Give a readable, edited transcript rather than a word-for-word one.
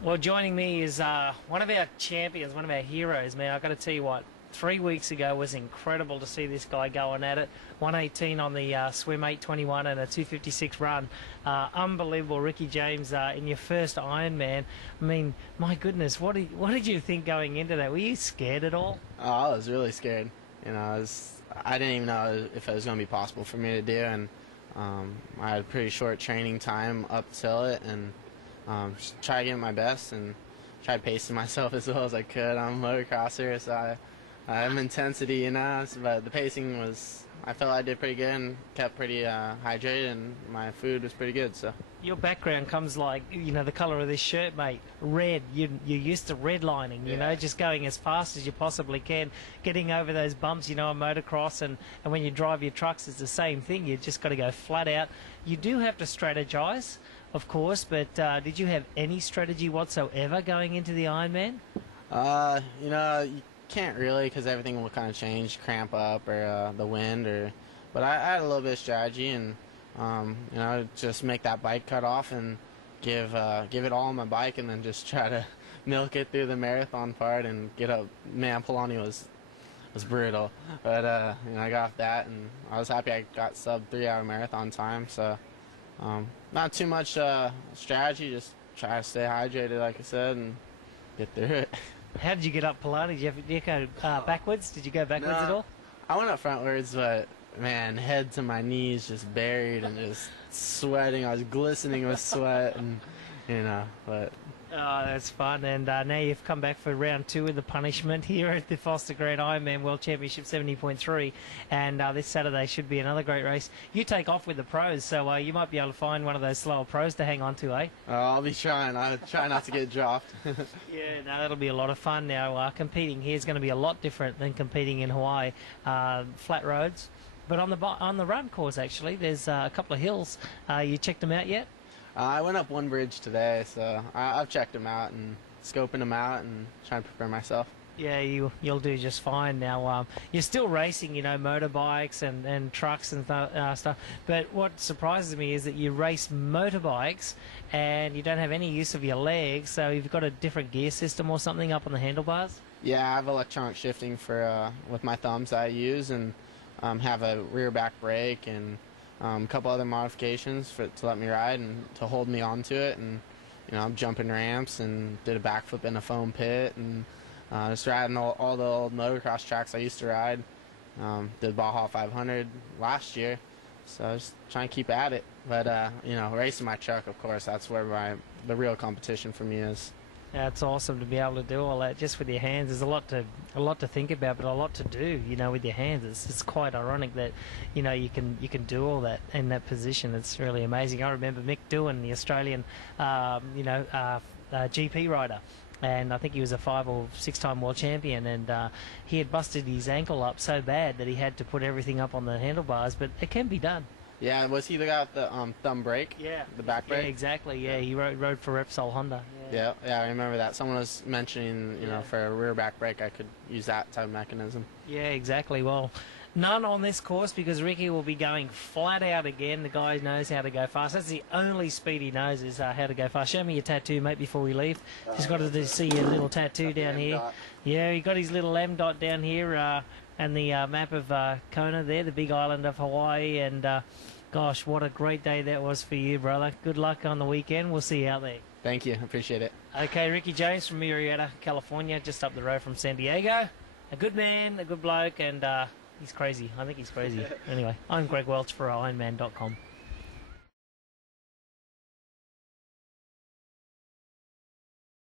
Well, joining me is one of our champions, one of our heroes, man. I've got to tell you what, 3 weeks ago was incredible to see this guy going at it. 118 on the swim, 821 and a 256 run. Unbelievable, Ricky James, in your first Ironman. I mean, my goodness, what did you think going into that? Were you scared at all? Oh, I was really scared. I didn't even know if it was going to be possible for me to do, and I had a pretty short training time up till it, and just try to give it my best and tried pacing myself as well as I could. I'm a motocrosser, so I have intensity, but the pacing was, I felt I did pretty good and kept pretty hydrated, and my food was pretty good. So your background comes like, the colour of this shirt, mate, red. You're used to redlining, just going as fast as you possibly can, getting over those bumps, on motocross, and when you drive your trucks, it's the same thing. You just got to go flat out. You do have to strategize, of course, but did you have any strategy whatsoever going into the Ironman? You can't really, because everything will kind of change, cramp up, or the wind, but I had a little bit of strategy, and just make that bike cut off and give it all on my bike, and then just try to milk it through the marathon part and get up. Man, Polani was brutal, but I got off that, and I was happy I got sub 3-hour marathon time. So not too much strategy, just try to stay hydrated, like I said, and get through it. How did you get up Pilates? Did you go backwards? Did you go backwards at all? I went up frontwards, but man, head to my knees, just buried and just sweating. I was glistening with sweat, and but. Oh, that's fun. And now you've come back for round 2 of the punishment here at the Foster Great Ironman World Championship 70.3. And this Saturday should be another great race. You take off with the pros, so you might be able to find one of those slower pros to hang on to, eh? Oh, I'll be trying. I'll try not to get dropped. Yeah, no, that'll be a lot of fun now. Competing here is going to be a lot different than competing in Hawaii. Flat roads. But on the run course, actually, there's a couple of hills. You checked them out yet? I went up one bridge today, so I've checked them out and scoping them out and trying to prepare myself. Yeah, you'll do just fine now. You're still racing, motorbikes and trucks and stuff. But what surprises me is that you race motorbikes and you don't have any use of your legs, so you've got a different gear system or something up on the handlebars? Yeah, I have electronic shifting for with my thumbs that I use, and have a rear back brake and a couple other modifications to let me ride and to hold me onto it, and I'm jumping ramps and did a backflip in a foam pit, and just riding all the old motocross tracks I used to ride. Did Baja 500 last year, so just trying to keep at it. But racing my truck, of course, that's where the real competition for me is. Yeah, it's awesome to be able to do all that just with your hands. There's a lot to think about, but a lot to do, with your hands. It's quite ironic that, you can do all that in that position. It's really amazing. I remember Mick Doohan, the Australian, GP rider, and I think he was a 5 or 6 time world champion, and he had busted his ankle up so bad that he had to put everything up on the handlebars, but it can be done. Yeah, was he the guy with the thumb brake? Yeah. The back brake? Yeah, exactly, yeah. He rode for Repsol Honda. Yeah, I remember that. Someone was mentioning, for a rear back brake, I could use that type of mechanism. Yeah, exactly. Well, none on this course because Ricky will be going flat out again. The guy knows how to go fast. That's the only speed he knows is how to go fast. Show me your tattoo, mate, before we leave. Just got to see your little tattoo down here. Yeah, he got his little M dot down here, and the map of Kona there, the big island of Hawaii, and gosh, what a great day that was for you, brother. Good luck on the weekend. We'll see you out there. Thank you. Appreciate it. Okay, Ricky James from Murrieta, California, just up the road from San Diego. A good man, a good bloke, and he's crazy. I think he's crazy. Anyway, I'm Greg Welch for Ironman.com.